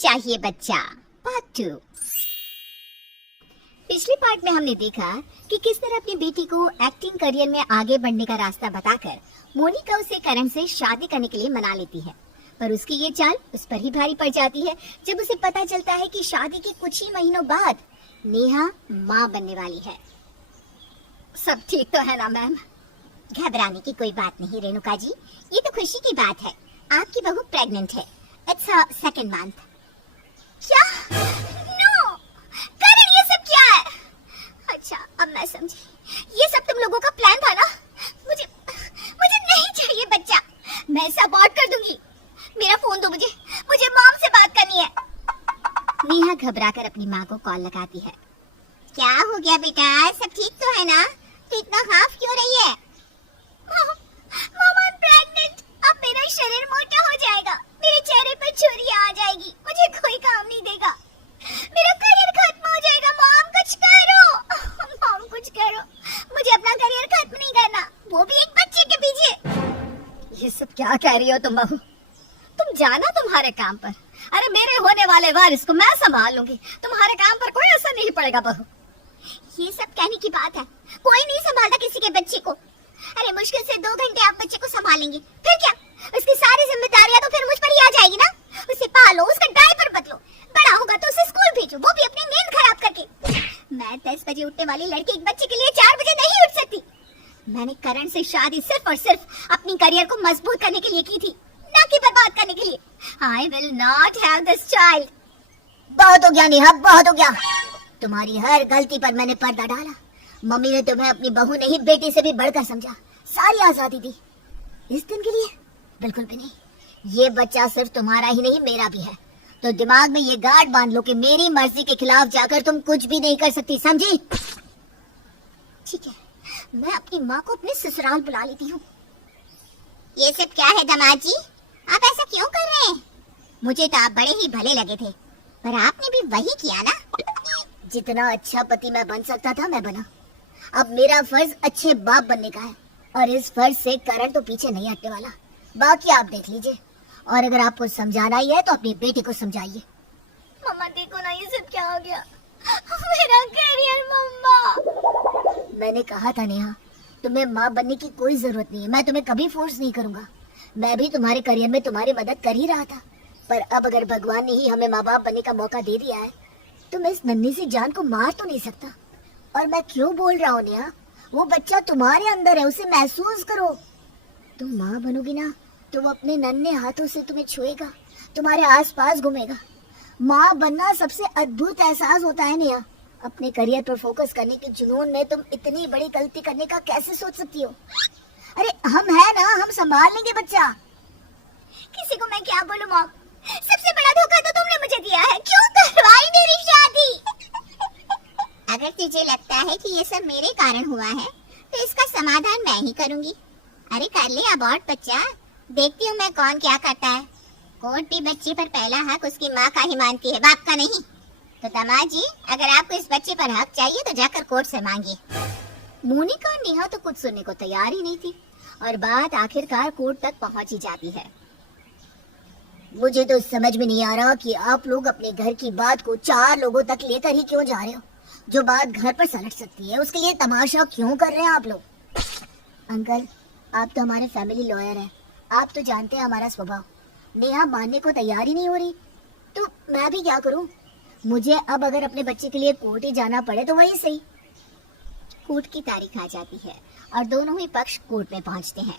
चाहिए बच्चा पार्ट 2। पिछले पार्ट में हमने देखा कि किस तरह अपनी बेटी को एक्टिंग करियर में आगे बढ़ने का रास्ता बताकर मोनिका उसे करण से शादी करने के लिए मना लेती है, पर उसकी ये चाल उस पर ही भारी पड़ जाती है जब उसे पता चलता है कि शादी के कुछ ही महीनों बाद नेहा माँ बनने वाली है। सब ठीक तो है ना मैम? घबराने की कोई बात नहीं रेणुका जी, ये तो खुशी की बात है। आपकी बहू प्रेग्नेंट है। It's her second month. क्या? नो करण, ये सब क्या है? अच्छा अब मैं समझी, ये सब तुम लोगों का प्लान था ना। मुझे मुझे नहीं चाहिए बच्चा, मैं इसे अबॉर्ट कर दूंगी। मेरा फोन दो, मुझे मॉम से बात करनी है। नेहा घबराकर अपनी माँ को कॉल लगाती है। क्या हो गया बेटा, सब ठीक तो है ना? तो इतना हाफ क्यों रही है? Mom I am pregnant. अब मेरा शरीर मोटा हो जाएगा, मेरे चेहरे पर झुर्रियां आ जाएगी, मुझे कोई काम नहीं देगा, मेरा करियर खत्म हो जाएगा। मॉम कुछ करो, मॉम कुछ करो, मुझे अपना करियर खत्म नहीं करना, वो भी एक बच्चे के पीछे। ये सब क्या कह रही हो तुम बहू? तुम जाना तुम्हारे काम पर। अरे मेरे होने वाले वारिस को मैं संभाल लूंगी, तुम्हारे काम पर कोई असर नहीं पड़ेगा बहू। ये सब कहने की बात है, कोई नहीं संभालता किसी के बच्चे को। अरे मुश्किल से 2 घंटे आप बच्चे को संभालेंगे, फिर क्या? उसकी सारी जिम्मेदारियां तो फिर मुझ पर ही आ जाएगी ना। उसे पालो, उसका डायपर बदलो, बड़ा होगा तो उसे स्कूल भेजो, वो भी अपनी नींद खराब करके। मैं 10 बजे उठने वाली लड़की एक बच्चे के लिए 4 बजे नहीं उठ सकती। मैंने करण से शादी सिर्फ और सिर्फ अपनी करियर को मजबूत करने के लिए की थी, ना कि बर्बाद करने के लिए। I will not have this child। बहुत हो गया नेहा, बहुत हो गया। तुम्हारी हर गलती पर मैंने पर्दा डाला। मम्मी ने तुम्हें अपनी बहू नहीं बेटी से भी बढ़कर समझा, सारी आजादी दी। इस दिन के लिए बिल्कुल भी नहीं। ये बच्चा सिर्फ तुम्हारा ही नहीं मेरा भी है, तो दिमाग में ये गार्ड बांध लो कि मेरी मर्जी के खिलाफ जाकर तुम कुछ भी नहीं कर सकती, समझी? ठीक है, मैं अपनी माँ को अपने ससुराल बुला लेती हूँ। ये सब क्या है दामाद जी, आप ऐसा क्यों कर रहे हैं? मुझे तो आप बड़े ही भले लगे थे, पर आपने भी वही किया ना। जितना अच्छा पति मैं बन सकता था मैं बना। अब मेरा फर्ज अच्छे बाप बनने का है, और इस फर्ज से करण तो पीछे नहीं हटने वाला। बाकी आप देख लीजिए, और अगर आपको समझाना ही है तो अपनी बेटी को समझाइए। मम्मा देखो ना, ये सब क्या हो गया? मेरा करियर मम्मा। मैंने कहा था नेहा, तुम्हें माँ बनने की कोई जरूरत नहीं है, मैं तुम्हें कभी फोर्स नहीं करूंगा। मैं भी तुम्हारे करियर में तुम्हारी मदद कर ही रहा था, पर अब अगर भगवान ने ही हमें माँ बाप बनने का मौका दे दिया है तो मैं इस नन्ही सी जान को मार तो नहीं सकता। और मैं क्यों बोल रहा हूँ नेहा, वो बच्चा तुम्हारे अंदर है, उसे महसूस करो। तुम माँ बनोगी ना तो वो अपने नन्हे हाथों से तुम्हें छुएगा, तुम्हारे आसपास घूमेगा। माँ बनना सबसे अद्भुत एहसास होता है नेहा। अपने करियर पर फोकस करने के जुनून में तुम इतनी बड़ी गलती करने का कैसे सोच सकती हो? अरे हम है ना, हम संभाल लेंगे बच्चा। किसी को मैं क्या बोलूं मॉम, सबसे बड़ा धोखा तो तुमने मुझे दिया है। क्यों करवाई मेरी शादी? अगर तुझे लगता है कि ये सब मेरे कारण हुआ है तो इसका समाधान मैं ही करूंगी। अरे कर ले अबॉर्ट बच्चा, देखती हूँ मैं कौन क्या करता है। कोर्ट भी बच्चे पर पहला हक उसकी माँ का ही मानती है, बाप का नहीं। तो दामाद जी, अगर आपको इस बच्चे पर हक चाहिए तो जाकर कोर्ट से मांगिए। मोनिका और नेहा तो कुछ सुनने को तैयार ही नहीं थी, और बात आखिरकार कोर्ट तक पहुंच ही जाती है। मुझे तो समझ में नहीं आ रहा कि आप लोग अपने घर की बात को 4 लोगों तक लेकर ही क्यों जा रहे हो। जो बात घर पर सलट सकती है उसके लिए तमाशा क्यों कर रहे हैं आप लोग? अंकल, आप तो हमारे फैमिली लॉयर हैं, आप तो जानते हैं हमारा स्वभाव। नेहा मानने को तैयार ही नहीं हो रही, तो मैं भी क्या करूं? मुझे अब अगर अपने बच्चे के लिए कोर्ट ही जाना पड़े तो वही सही। कोर्ट की तारीख आ जाती है और दोनों ही पक्ष कोर्ट में पहुंचते हैं।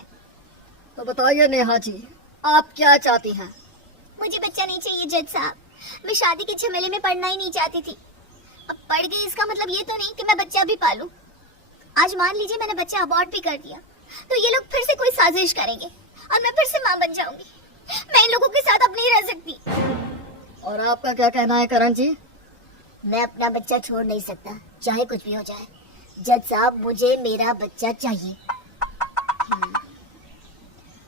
तो बताइए नेहा जी, आप क्या चाहती हैं? मुझे बच्चा नहीं चाहिए जज साहब, मैं शादी के झमेले में पढ़ना ही नहीं चाहती थी। अब पढ़ गई इसका मतलब ये तो नहीं कि मैं बच्चा भी पालूं। आज मान लीजिए मैंने बच्चा अबॉर्ट भी कर दिया तो ये लोग फिर से कोई साजिश करेंगे और मैं फिर से माँ बन जाऊंगी। मैं इन लोगों के साथ अब नहीं रह सकती। और आपका क्या कहना है करण जी? मैं अपना बच्चा छोड़ नहीं सकता, चाहे कुछ भी हो जाए। जज साहब, मुझे मेरा बच्चा चाहिए।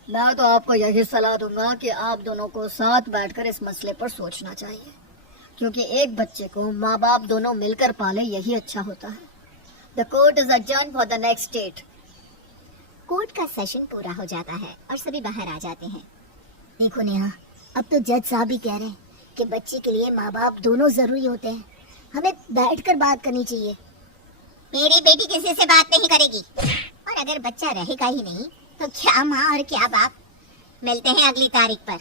मैं तो आपको यही सलाह दूंगा कि आप दोनों को साथ बैठकर इस मसले पर सोचना चाहिए, क्योंकि एक बच्चे को माँ बाप दोनों मिलकर पाले, यही अच्छा होता है। The court is adjourn for the next date. Court का सेशन पूरा हो जाता है और सभी बाहर आ जाते हैं। देखो नेहा, अब तो जज साहब भी कह रहे हैं कि बच्चे के लिए माँ बाप दोनों जरूरी होते हैं। हमें बैठकर बात करनी चाहिए। मेरी बेटी किसी से बात नहीं करेगी, और अगर बच्चा रहेगा ही नहीं तो क्या माँ और क्या बाप। मिलते हैं अगली तारीख पर।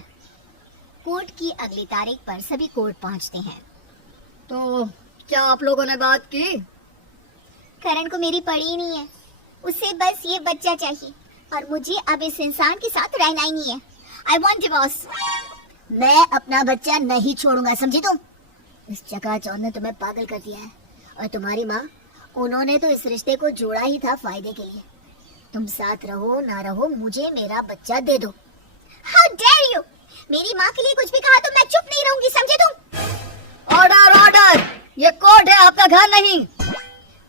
कोर्ट की अगली तारीख पर सभी कोर्ट पहुंचते हैं। तो क्या आप लोगों ने बात की? करण को मेरी पड़ी ही नहीं है, उसे बस ये बच्चा चाहिए और मुझे अब इस इंसान के साथ रहना ही नहीं है। I want divorce. मैं अपना बच्चा नहीं छोड़ूंगा, समझी तुम? इस चकाचौंध ने तुम्हें पागल कर दिया है, और तुम्हारी माँ, उन्होंने तो इस रिश्ते को जोड़ा ही था फायदे के लिए। तुम साथ रहो ना रहो, मुझे मेरा बच्चा दे दो। How dare you! मेरी माँ के लिए कुछ भी कहा तो मैं चुप नहीं रहूंगी, समझे तुम? ऑर्डर ऑर्डर, ये कोर्ट है, आपका घर नहीं।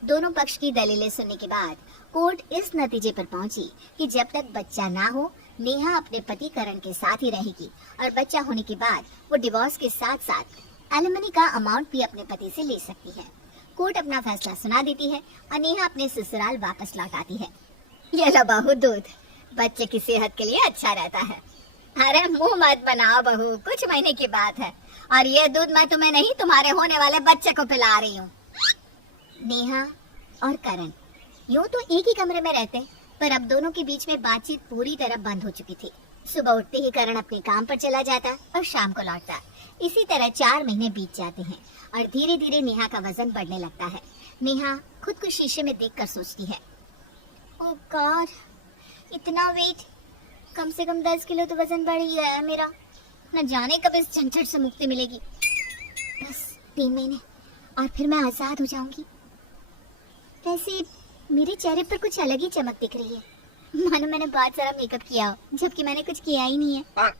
दोनों पक्ष की दलीलें सुनने के बाद कोर्ट इस नतीजे पर पहुंची कि जब तक बच्चा ना हो, नेहा अपने पति करण के साथ ही रहेगी, और बच्चा होने के बाद वो डिवोर्स के साथ साथ एलिमनी का अमाउंट भी अपने पति से ले सकती है। कोर्ट अपना फैसला सुना देती है और नेहा अपने ससुराल वापस लौट आती है। ये लो बहू दूध, बच्चे की सेहत के लिए अच्छा रहता है। अरे मुंह मत बनाओ बहू, कुछ महीने की बात है, और ये दूध मैं तुम्हें नहीं, तुम्हारे होने वाले बच्चे को पिला रही हूँ। नेहा और करण यूं तो एक ही कमरे में रहते, पर अब दोनों के बीच में बातचीत पूरी तरह बंद हो चुकी थी। सुबह उठते ही करण अपने काम पर चला जाता और शाम को लौटता। इसी तरह 4 महीने बीत जाते हैं और धीरे धीरे नेहा का वजन बढ़ने लगता है। नेहा खुद को शीशे में देखकर सोचती है, ओह गॉड, इतना वेट, कम से कम 10 किलो तो वजन बढ़ ही गया है मेरा। न जाने कब इस झंझट से मुक्ति मिलेगी। बस 3 महीने और फिर मैं आजाद हो जाऊंगी। वैसे मेरे चेहरे पर कुछ अलग ही चमक दिख रही है, मानो मैंने बहुत सारा मेकअप किया हो, जबकि मैंने कुछ किया ही नहीं है।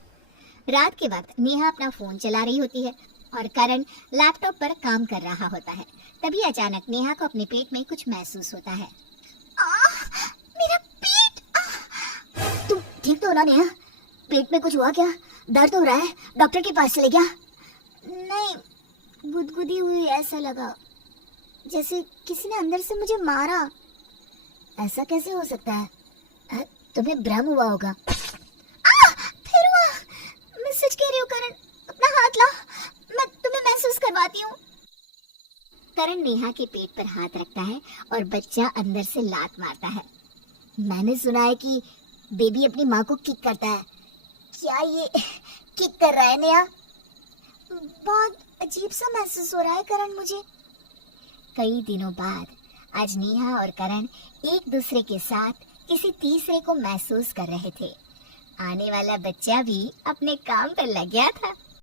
रात के वक्त नेहा अपना फोन चला रही होती है और करण लैपटॉप पर काम कर रहा होता है। तभी अचानक नेहा को अपने पेट में कुछ महसूस होता है। मेरा पेट! तुम ठीक तो हो ना नेहा? पेट में कुछ हुआ क्या? दर्द हो रहा है? डॉक्टर के पास चले क्या? नहीं, गुदगुदी हुई, ऐसा लगा जैसे किसी ने अंदर से मुझे मारा। ऐसा कैसे हो सकता है? तुम्हें भ्रम हुआ होगा। फिर हुआ। मैं सच कह रही हूँ करण, अपना हाथ ला, मैं तुम्हें महसूस करवाती हूँ। करण नेहा के पेट पर हाथ रखता है और बच्चा अंदर से लात मारता है। मैंने सुना है कि बेबी अपनी माँ को किक करता है। क्या ये किक कर रहा है नेहा? बहुत अजीब सा महसूस हो रहा है करण मुझे। कई दिनों बाद आज नेहा और करण एक दूसरे के साथ किसी तीसरे को महसूस कर रहे थे। आने वाला बच्चा भी अपने काम पर लग गया था।